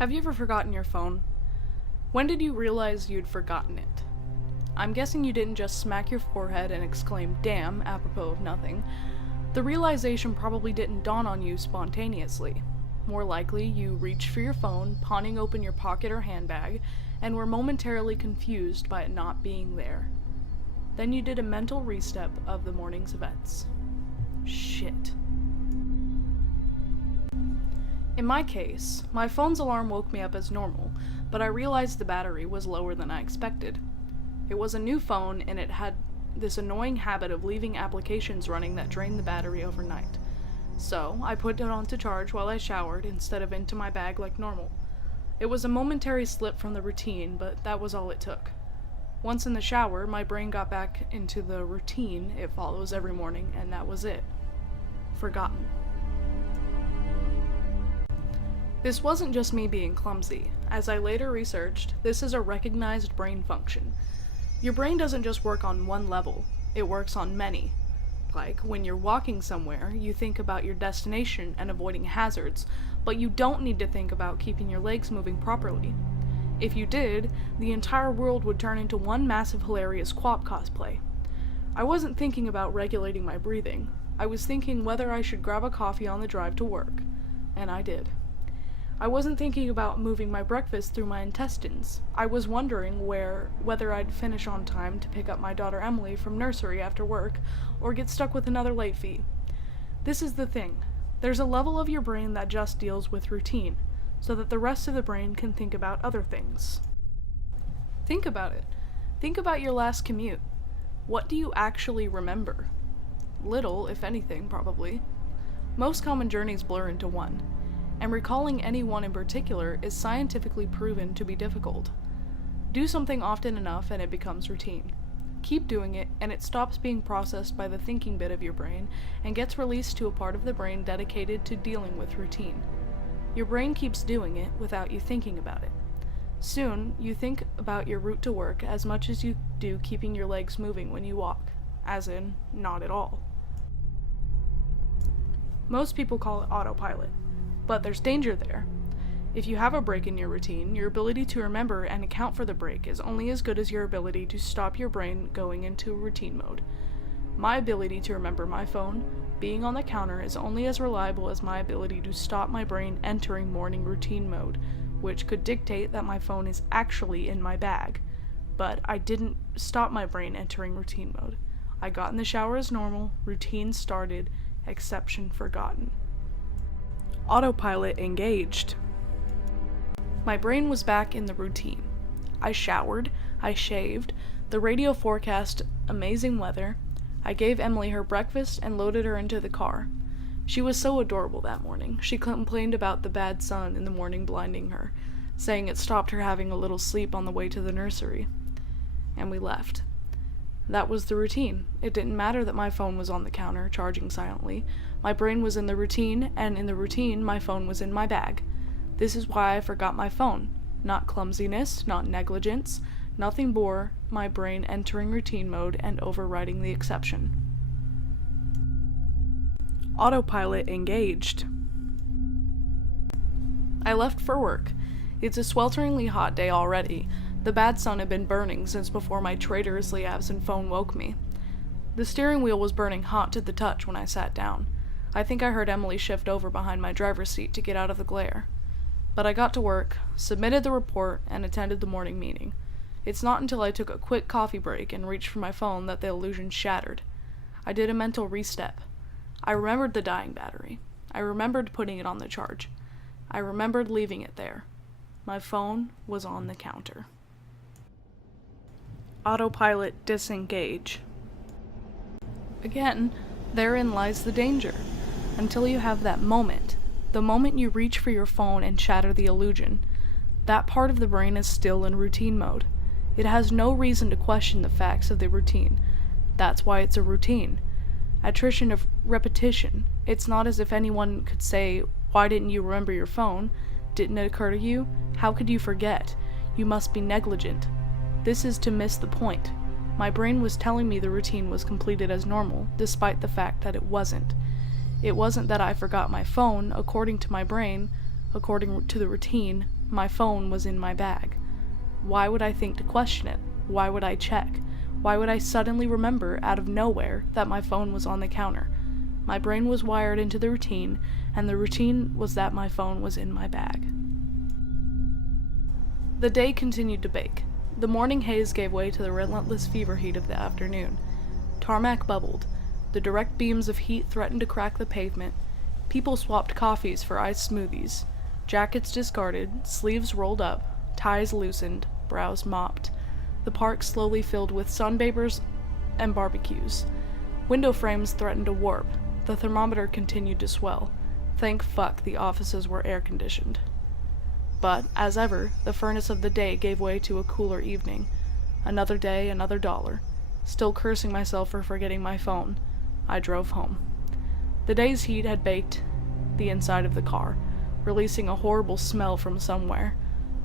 Have you ever forgotten your phone? When did you realize you'd forgotten it? I'm guessing you didn't just smack your forehead and exclaim, "damn," apropos of nothing. The realization probably didn't dawn on you spontaneously. More likely, you reached for your phone, pawning open your pocket or handbag, and were momentarily confused by it not being there. Then you did a mental restep of the morning's events. Shit. In my case, my phone's alarm woke me up as normal, but I realized the battery was lower than I expected. It was a new phone, and it had this annoying habit of leaving applications running that drained the battery overnight. So, I put it on to charge while I showered instead of into my bag like normal. It was a momentary slip from the routine, but that was all it took. Once in the shower, my brain got back into the routine it follows every morning, and that was it. Forgotten. This wasn't just me being clumsy. As I later researched, this is a recognized brain function. Your brain doesn't just work on one level, it works on many. Like, when you're walking somewhere, you think about your destination and avoiding hazards, but you don't need to think about keeping your legs moving properly. If you did, the entire world would turn into one massive hilarious co-op cosplay. I wasn't thinking about regulating my breathing. I was thinking whether I should grab a coffee on the drive to work. And I did. I wasn't thinking about moving my breakfast through my intestines. I was wondering whether I'd finish on time to pick up my daughter Emily from nursery after work, or get stuck with another late fee. This is the thing. There's a level of your brain that just deals with routine, so that the rest of the brain can think about other things. Think about it. Think about your last commute. What do you actually remember? Little, if anything, probably. Most common journeys blur into one, and recalling any one in particular is scientifically proven to be difficult. Do something often enough and it becomes routine. Keep doing it, and it stops being processed by the thinking bit of your brain and gets released to a part of the brain dedicated to dealing with routine. Your brain keeps doing it without you thinking about it. Soon, you think about your route to work as much as you do keeping your legs moving when you walk, as in, not at all. Most people call it autopilot, but there's danger there. If you have a break in your routine, your ability to remember and account for the break is only as good as your ability to stop your brain going into routine mode. My ability to remember my phone being on the counter is only as reliable as my ability to stop my brain entering morning routine mode, which could dictate that my phone is actually in my bag. But I didn't stop my brain entering routine mode. I got in the shower as normal, routine started, exception forgotten. Autopilot engaged. My brain was back in the routine. I showered, I shaved, the radio forecast amazing weather, I gave Emily her breakfast and loaded her into the car. She was so adorable that morning. She complained about the bad sun in the morning blinding her, saying it stopped her having a little sleep on the way to the nursery. And we left. That was the routine. It didn't matter that my phone was on the counter, charging silently. My brain was in the routine, and in the routine, my phone was in my bag. This is why I forgot my phone. Not clumsiness, not negligence, nothing bore my brain entering routine mode and overriding the exception. Autopilot engaged. I left for work. It's a swelteringly hot day already. The bad sun had been burning since before my traitorously absent phone woke me. The steering wheel was burning hot to the touch when I sat down. I think I heard Emily shift over behind my driver's seat to get out of the glare. But I got to work, submitted the report, and attended the morning meeting. It's not until I took a quick coffee break and reached for my phone that the illusion shattered. I did a mental restep. I remembered the dying battery. I remembered putting it on the charge. I remembered leaving it there. My phone was on the counter. Autopilot disengage. Again, therein lies the danger. Until you have that moment, the moment you reach for your phone and shatter the illusion, that part of the brain is still in routine mode. It has no reason to question the facts of the routine. That's why it's a routine. Attrition of repetition. It's not as if anyone could say, "Why didn't you remember your phone? Didn't it occur to you? How could you forget? You must be negligent." This is to miss the point. My brain was telling me the routine was completed as normal, despite the fact that it wasn't. It wasn't that I forgot my phone, according to my brain, according to the routine. My phone was in my bag. Why would I think to question it? Why would I check? Why would I suddenly remember, out of nowhere, that my phone was on the counter? My brain was wired into the routine, and the routine was that my phone was in my bag. The day continued to bake. The morning haze gave way to the relentless fever heat of the afternoon. Tarmac bubbled. The direct beams of heat threatened to crack the pavement. People swapped coffees for iced smoothies. Jackets discarded, sleeves rolled up, ties loosened, brows mopped. The park slowly filled with sunbathers and barbecues. Window frames threatened to warp. The thermometer continued to swell. Thank fuck the offices were air-conditioned. But, as ever, the furnace of the day gave way to a cooler evening. Another day, another dollar. Still cursing myself for forgetting my phone, I drove home. The day's heat had baked the inside of the car, releasing a horrible smell from somewhere.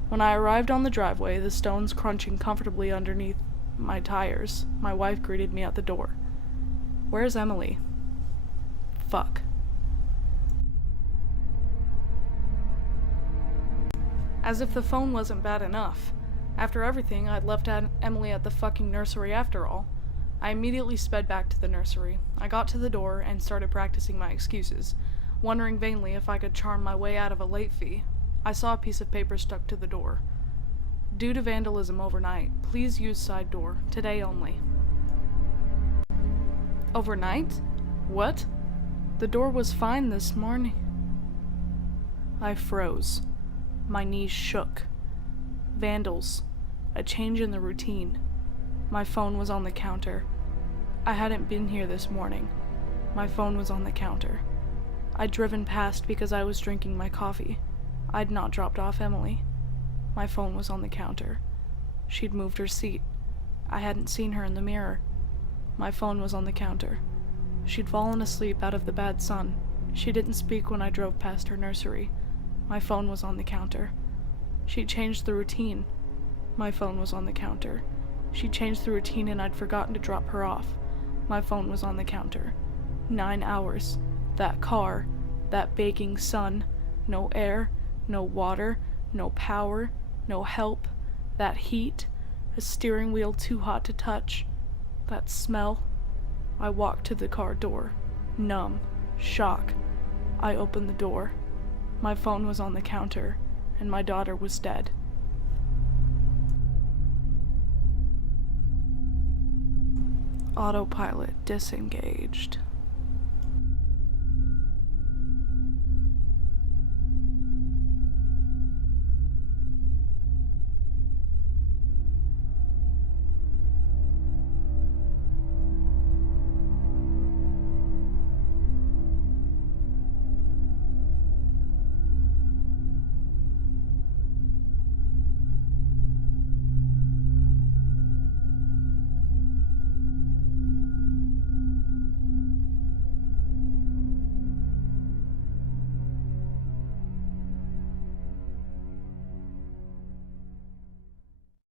When I arrived on the driveway, the stones crunching comfortably underneath my tires, my wife greeted me at the door. "Where's Emily?" Fuck. As if the phone wasn't bad enough. After everything, I'd left Emily at the fucking nursery after all. I immediately sped back to the nursery. I got to the door and started practicing my excuses, wondering vainly if I could charm my way out of a late fee. I saw a piece of paper stuck to the door. "Due to vandalism overnight, please use side door, today only." Overnight? What? The door was fine this morning. I froze. My knees shook. Vandals. A change in the routine. My phone was on the counter. I hadn't been here this morning. My phone was on the counter. I'd driven past because I was drinking my coffee. I'd not dropped off Emily. My phone was on the counter. She'd moved her seat. I hadn't seen her in the mirror. My phone was on the counter. She'd fallen asleep out of the bad sun. She didn't speak when I drove past her nursery. My phone was on the counter. She'd changed the routine. My phone was on the counter. She'd changed the routine and I'd forgotten to drop her off. My phone was on the counter. 9 hours. That car. That baking sun. No air. No water. No power. No help. That heat. A steering wheel too hot to touch. That smell. I walked to the car door. Numb. Shock. I opened the door. My phone was on the counter, and my daughter was dead. Autopilot disengaged.